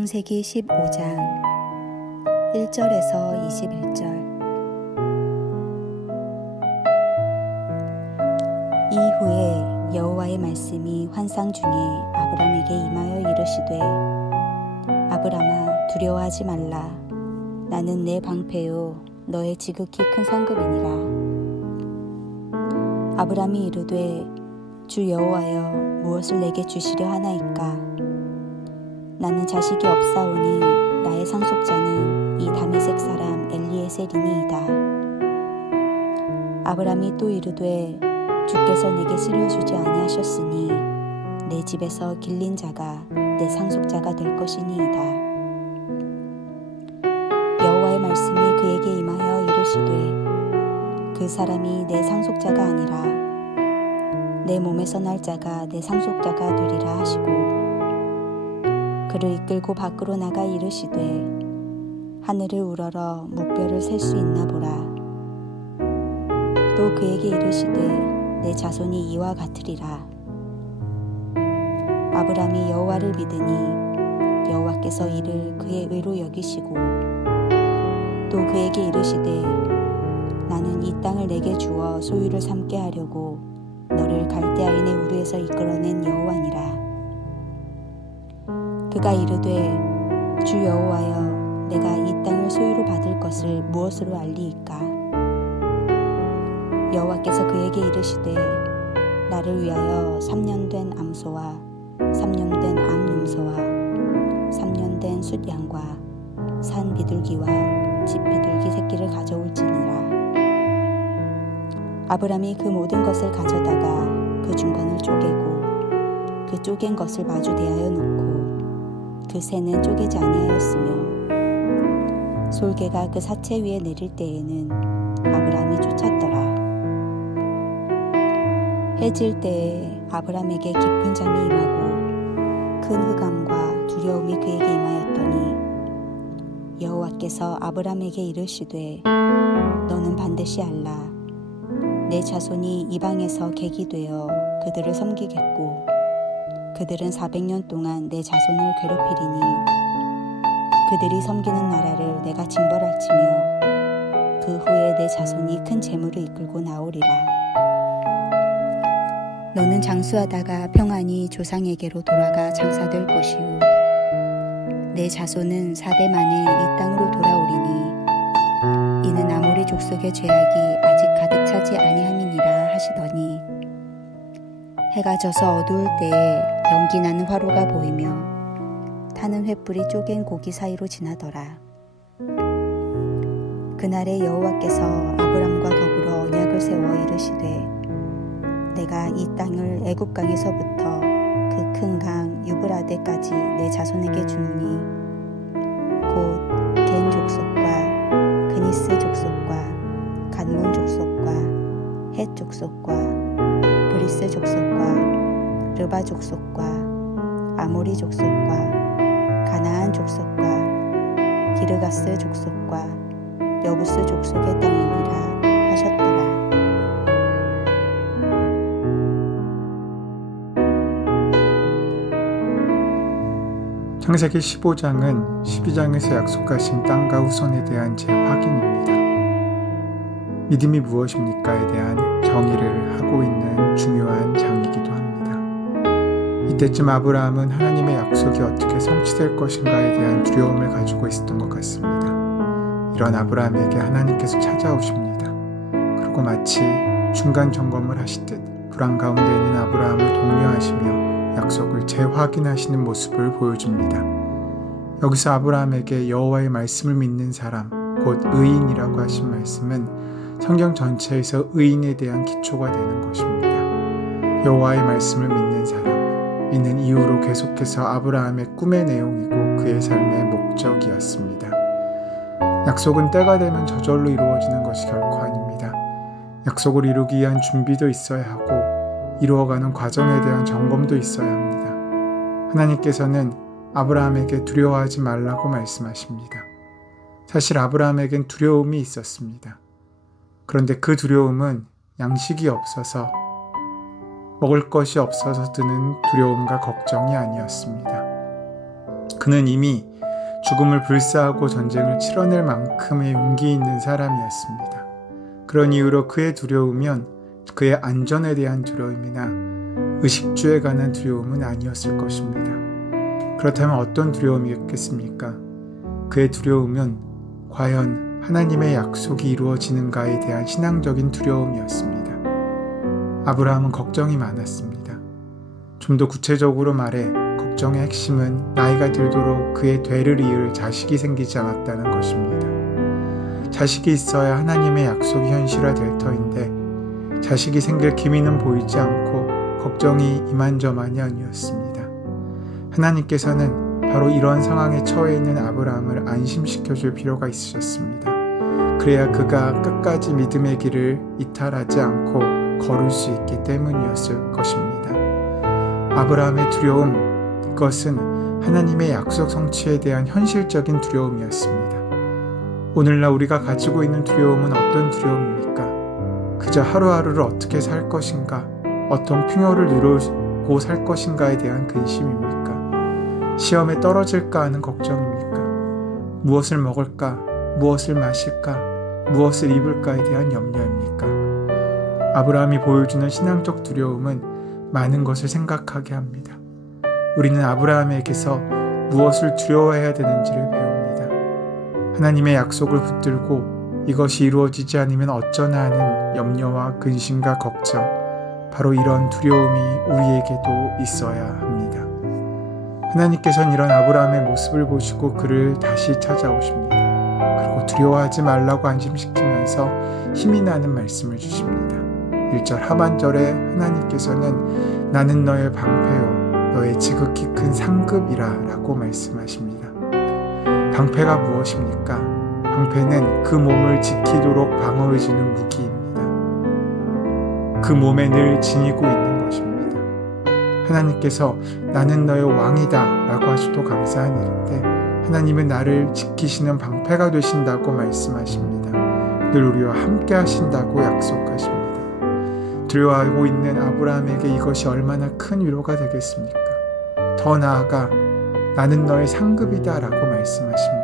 창세기 15장 1절에서 21절. 이후에 여호와의 말씀이 환상 중에 아브람에게 임하여 이르시되, 아브람아, 두려워하지 말라. 나는 내 방패요 너의 지극히 큰 상급이니라. 아브람이 이르되, 주 여호와여, 무엇을 내게 주시려 하나이까? 나는 자식이 없사오니 나의 상속자는 이 다메섹 사람 엘리에셀이니이다. 아브람이 또 이르되, 주께서 내게 쓰려주지 아니하셨으니 내 집에서 길린 자가 내 상속자가 될 것이니이다. 여호와의 말씀이 그에게 임하여 이르시되, 그 사람이 내 상속자가 아니라 내 몸에서 날 자가 내 상속자가 되리라 하시고, 그를 이끌고 밖으로 나가 이르시되, 하늘을 우러러 무뼈를 셀 수 있나 보라. 또 그에게 이르시되, 내 자손이 이와 같으리라. 아브람이 여호와를 믿으니 여호와께서 이를 그의 의로 여기시고, 또 그에게 이르시되, 나는 이 땅을 내게 주어 소유를 삼게 하려고 너를 갈대아인의 우르에서 이끌어낸 여호와니라. 그가 이르되, 주 여호와여, 내가 이 땅을 소유로 받을 것을 무엇으로 알리이까? 여호와께서 그에게 이르시되, 나를 위하여 3년 된 암소와 3년 된 암염소와 3년 된 숫양과 산 비둘기와 집 비둘기 새끼를 가져올지니라. 아브람이 그 모든 것을 가져다가 그 중건을 쪼개고 그 쪼갠 것을 마주 대하여 놓고 그 새는 쪼개지 아니하였으며, 솔개가 그 사체 위에 내릴 때에는 아브람이 쫓았더라. 해질 때에 아브람에게 깊은 잠이 임하고 큰 흑암과 두려움이 그에게 임하였더니, 여호와께서 아브람에게 이르시되, 너는 반드시 알라. 내 자손이 이방에서 객이 되어 그들을 섬기겠고 그들은 400년 동안 내 자손을 괴롭히리니, 그들이 섬기는 나라를 내가 징벌할지며 그 후에 내 자손이 큰 재물을 이끌고 나오리라. 너는 장수하다가 평안히 조상에게로 돌아가 장사될 것이요, 내 자손은 4대 만에 이 땅으로 돌아오리니, 이는 아모리 족속의 죄악이 아직 가득 차지 아니함이니라 하시더니, 해가 져서 어두울 때에 연기 나는 화로가 보이며 타는 횃불이 쪼갠 고기 사이로 지나더라. 그날에 여호와께서 아브람과 더불어 언약을 세워 이르시되, 내가 이 땅을 애굽 강에서부터 그 큰 강 유브라데까지 내 자손에게 주노니, 곧 겐 족속과 그니스 족속과 간몬 족속과 헷 족속과 그리스 족속과 르바 족속과 아모리 족속과 가나안 족속과 기르가스 족속과 여부스 족속의 땅이니라 하셨더라. 창세기 15장은 12장에서 약속하신 땅과 후손에 대한 재확인입니다. 믿음이 무엇입니까에 대한 정의를 하고 있는 중요한 장이기도 합니다. 이때쯤 아브라함은 하나님의 약속이 어떻게 성취될 것인가에 대한 두려움을 가지고 있었던 것 같습니다. 이런 아브라함에게 하나님께서 찾아오십니다. 그리고 마치 중간 점검을 하시듯 불안 가운데 있는 아브라함을 독려하시며 약속을 재확인하시는 모습을 보여줍니다. 여기서 아브라함에게 여호와의 말씀을 믿는 사람, 곧 의인이라고 하신 말씀은 성경 전체에서 의인에 대한 기초가 되는 것입니다. 여호와의 말씀을 믿는 사람, 이는 이후로 계속해서 아브라함의 꿈의 내용이고 그의 삶의 목적이었습니다. 약속은 때가 되면 저절로 이루어지는 것이 결코 아닙니다. 약속을 이루기 위한 준비도 있어야 하고 이루어가는 과정에 대한 점검도 있어야 합니다. 하나님께서는 아브라함에게 두려워하지 말라고 말씀하십니다. 사실 아브라함에겐 두려움이 있었습니다. 그런데 그 두려움은 양식이 없어서, 먹을 것이 없어서 드는 두려움과 걱정이 아니었습니다. 그는 이미 죽음을 불사하고 전쟁을 치러낼 만큼의 용기 있는 사람이었습니다. 그런 이유로 그의 두려움은 그의 안전에 대한 두려움이나 의식주에 관한 두려움은 아니었을 것입니다. 그렇다면 어떤 두려움이었겠습니까? 그의 두려움은 과연 하나님의 약속이 이루어지는가에 대한 신앙적인 두려움이었습니다. 아브라함은 걱정이 많았습니다. 좀 더 구체적으로 말해 걱정의 핵심은 나이가 들도록 그의 되를 이을 자식이 생기지 않았다는 것입니다. 자식이 있어야 하나님의 약속이 현실화될 터인데 자식이 생길 기미는 보이지 않고 걱정이 이만저만이 아니었습니다. 하나님께서는 바로 이런 상황에 처해 있는 아브라함을 안심시켜줄 필요가 있으셨습니다. 그래야 그가 끝까지 믿음의 길을 이탈하지 않고 걸을 수 있기 때문이었을 것입니다. 아브라함의 두려움, 그것은 하나님의 약속 성취에 대한 현실적인 두려움이었습니다. 오늘날 우리가 가지고 있는 두려움은 어떤 두려움입니까? 그저 하루하루를 어떻게 살 것인가, 어떤 풍요를 누리고 살 것인가에 대한 근심입니까? 시험에 떨어질까 하는 걱정입니까? 무엇을 먹을까, 무엇을 마실까, 무엇을 입을까에 대한 염려입니까? 아브라함이 보여주는 신앙적 두려움은 많은 것을 생각하게 합니다. 우리는 아브라함에게서 무엇을 두려워해야 되는지를 배웁니다. 하나님의 약속을 붙들고 이것이 이루어지지 않으면 어쩌나 하는 염려와 근심과 걱정, 바로 이런 두려움이 우리에게도 있어야 합니다. 하나님께서는 이런 아브라함의 모습을 보시고 그를 다시 찾아오십니다. 그리고 두려워하지 말라고 안심시키면서 힘이 나는 말씀을 주십니다. 1절 하반절에 하나님께서는 나는 너의 방패요 너의 지극히 큰 상급이라 라고 말씀하십니다. 방패가 무엇입니까? 방패는 그 몸을 지키도록 방어해주는 무기입니다. 그 몸에 늘 지니고 있는 것입니다. 하나님께서 나는 너의 왕이다 라고 하셔도 감사한 일인데 하나님은 나를 지키시는 방패가 되신다고 말씀하십니다. 늘 우리와 함께 하신다고 약속하십니다. 두려워하고 있는 아브라함에게 이것이 얼마나 큰 위로가 되겠습니까? 더 나아가 나는 너의 상급이다 라고 말씀하십니다.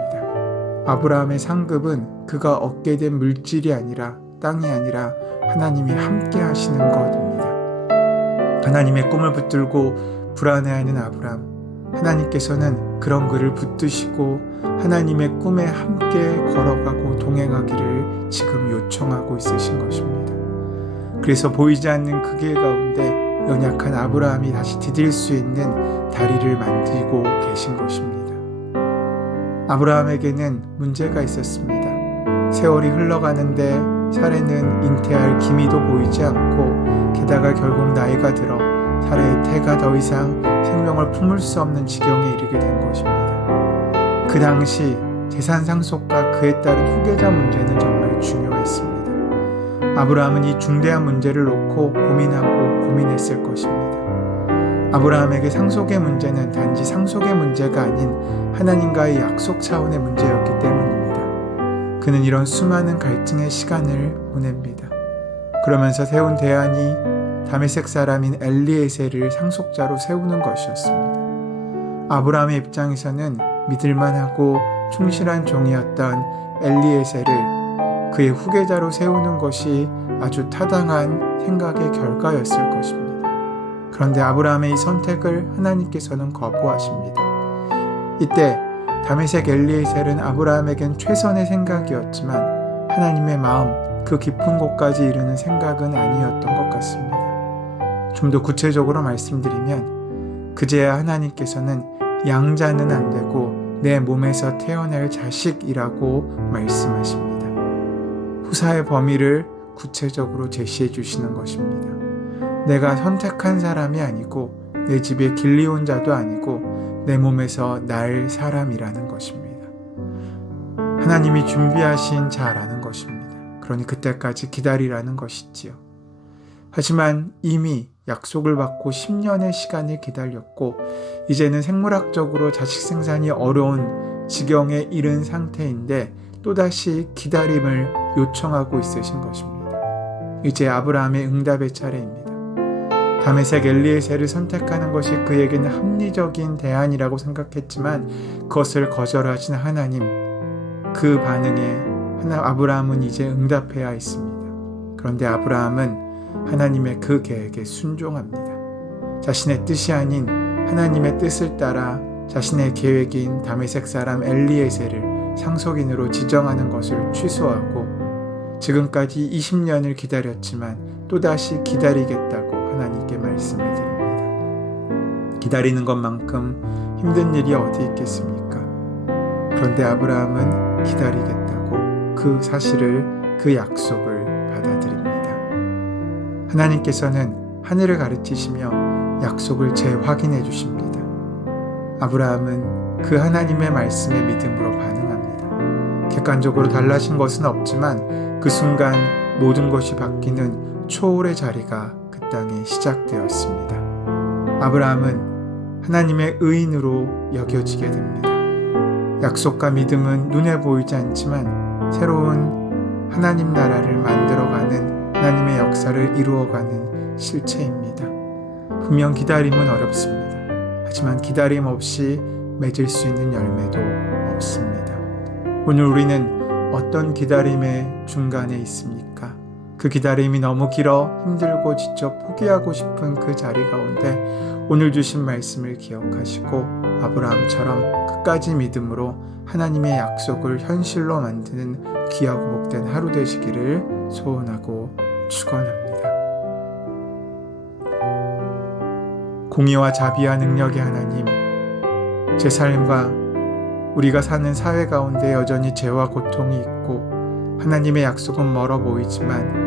아브라함의 상급은 그가 얻게 된 물질이 아니라 땅이 아니라 하나님이 함께 하시는 것입니다. 하나님의 꿈을 붙들고 불안해하는 아브라함, 하나님께서는 그런 그를 붙드시고 하나님의 꿈에 함께 걸어가고 동행하기를 지금 요청하고 있으신 것입니다. 그래서 보이지 않는 그 길 가운데 연약한 아브라함이 다시 디딜 수 있는 다리를 만들고 계신 것입니다. 아브라함에게는 문제가 있었습니다. 세월이 흘러가는데 사례는 잉태할 기미도 보이지 않고 게다가 결국 나이가 들어 사례의 태가 더 이상 생명을 품을 수 없는 지경에 이르게 된 것입니다. 그 당시 재산 상속과 그에 따른 후계자 문제는 정말 중요했습니다. 아브라함은 이 중대한 문제를 놓고 고민했을 것입니다. 아브라함에게 상속의 문제는 단지 상속의 문제가 아닌 하나님과의 약속 차원의 문제였기 때문입니다. 그는 이런 수많은 갈등의 시간을 보냅니다. 그러면서 세운 대안이 다메섹 사람인 엘리에셀을 상속자로 세우는 것이었습니다. 아브라함의 입장에서는 믿을만하고 충실한 종이었던 엘리에셀을 그의 후계자로 세우는 것이 아주 타당한 생각의 결과였을 것입니다. 그런데 아브라함의 이 선택을 하나님께서는 거부하십니다. 이때 다메섹 엘리에셀은 아브라함에겐 최선의 생각이었지만 하나님의 마음, 그 깊은 곳까지 이르는 생각은 아니었던 것 같습니다. 좀 더 구체적으로 말씀드리면 그제야 하나님께서는 양자는 안 되고 내 몸에서 태어날 자식이라고 말씀하십니다. 후사의 범위를 구체적으로 제시해 주시는 것입니다. 내가 선택한 사람이 아니고 내 집에 길리온 자도 아니고 내 몸에서 날 사람이라는 것입니다. 하나님이 준비하신 자라는 것입니다. 그러니 그때까지 기다리라는 것이지요. 하지만 이미 약속을 받고 10년의 시간을 기다렸고 이제는 생물학적으로 자식 생산이 어려운 지경에 이른 상태인데 또다시 기다림을 요청하고 있으신 것입니다. 이제 아브라함의 응답의 차례입니다. 다메섹 엘리에셀을 선택하는 것이 그에게는 합리적인 대안이라고 생각했지만 그것을 거절하신 하나님, 그 반응에 아브라함은 이제 응답해야 했습니다. 그런데 아브라함은 하나님의 그 계획에 순종합니다. 자신의 뜻이 아닌 하나님의 뜻을 따라 자신의 계획인 다메섹 사람 엘리에셀을 상속인으로 지정하는 것을 취소하고 지금까지 20년을 기다렸지만 또다시 기다리겠다고 하나님께 말씀을 드립니다. 기다리는 것만큼 힘든 일이 어디 있겠습니까? 그런데 아브라함은 기다리겠다고 그 사실을, 그 약속을 받아들입니다. 하나님께서는 하늘을 가르치시며 약속을 재확인해 주십니다. 아브라함은 그 하나님의 말씀에 믿음으로 반응합니다. 객관적으로 달라진 것은 없지만 그 순간 모든 것이 바뀌는 초월의 자리가 그 땅에 시작되었습니다. 아브라함은 하나님의 의인으로 여겨지게 됩니다. 약속과 믿음은 눈에 보이지 않지만 새로운 하나님 나라를 만들어가는 하나님의 역사를 이루어가는 실체입니다. 분명 기다림은 어렵습니다. 하지만 기다림 없이 맺을 수 있는 열매도 없습니다. 오늘 우리는 어떤 기다림의 중간에 있습니까? 그 기다림이 너무 길어 힘들고 지쳐 포기하고 싶은 그 자리 가운데 오늘 주신 말씀을 기억하시고 아브라함처럼 끝까지 믿음으로 하나님의 약속을 현실로 만드는 귀하고 복된 하루 되시기를 소원하고 축원합니다. 공의와 자비와 능력의 하나님, 제 삶과 우리가 사는 사회 가운데 여전히 죄와 고통이 있고 하나님의 약속은 멀어 보이지만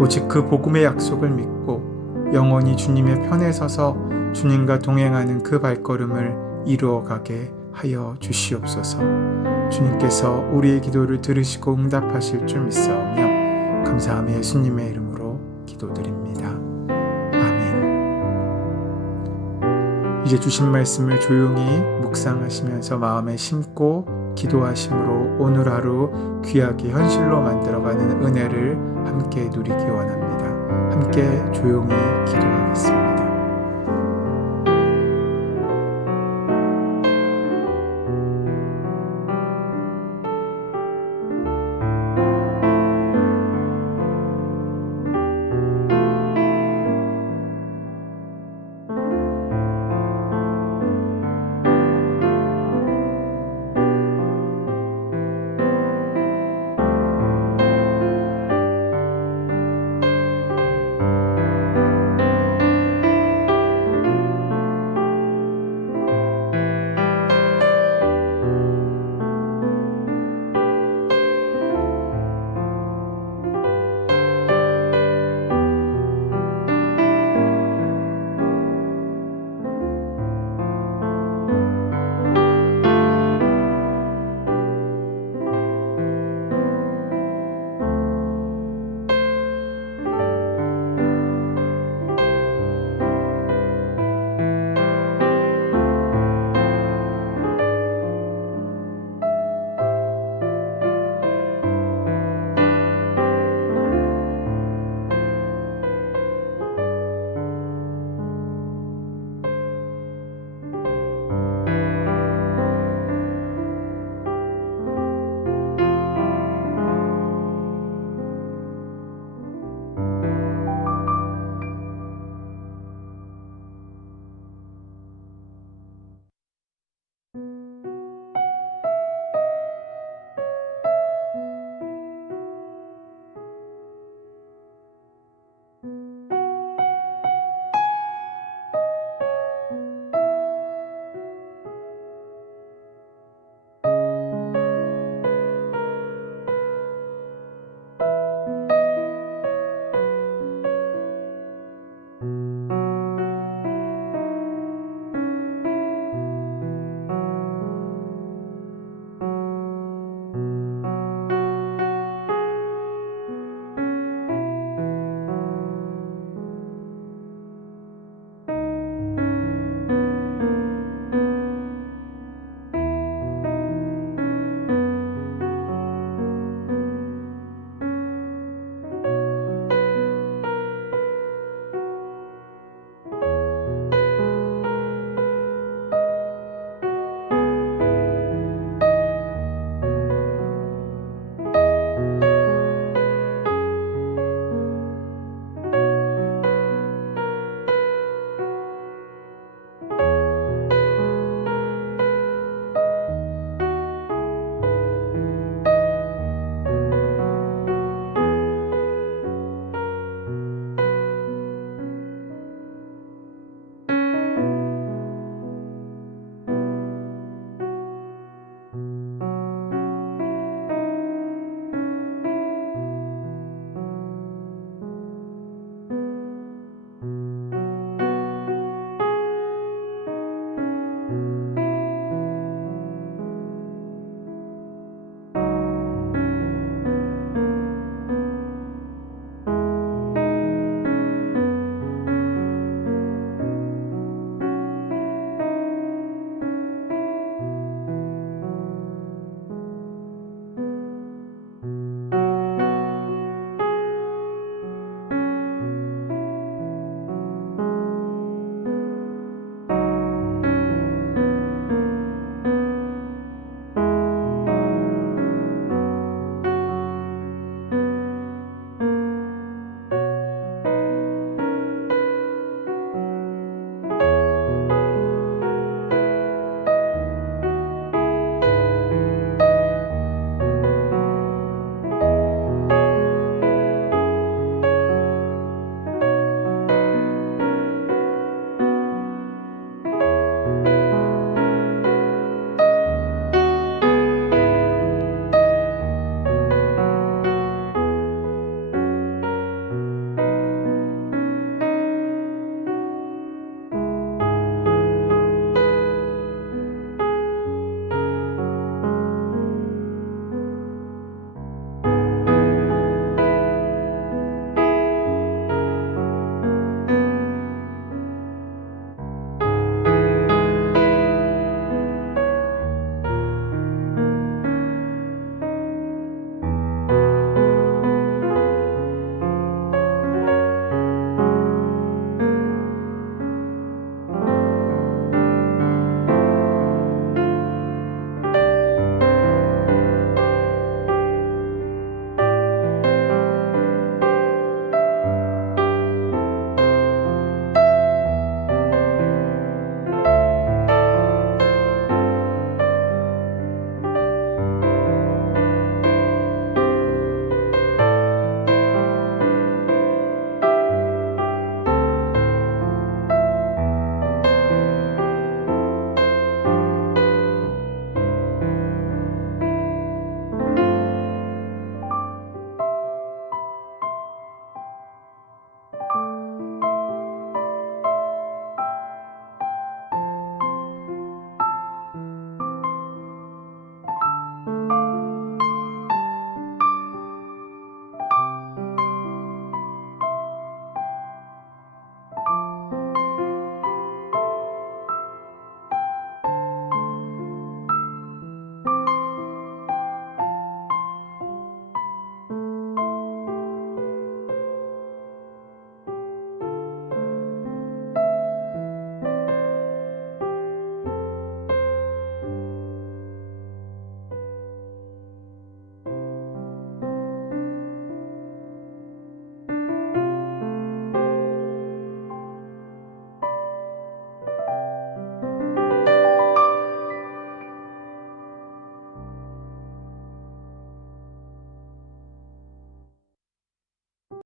오직 그 복음의 약속을 믿고 영원히 주님의 편에 서서 주님과 동행하는 그 발걸음을 이루어가게 하여 주시옵소서. 주님께서 우리의 기도를 들으시고 응답하실 줄 믿사오며 감사하며 예수님의 이름으로 기도드립니다. 아멘. 이제 주신 말씀을 조용히 묵상하시면서 마음에 심고 기도하심으로 오늘 하루 귀하게 현실로 만들어가는 은혜를 함께 누리기 원합니다. 함께 조용히 기도하겠습니다.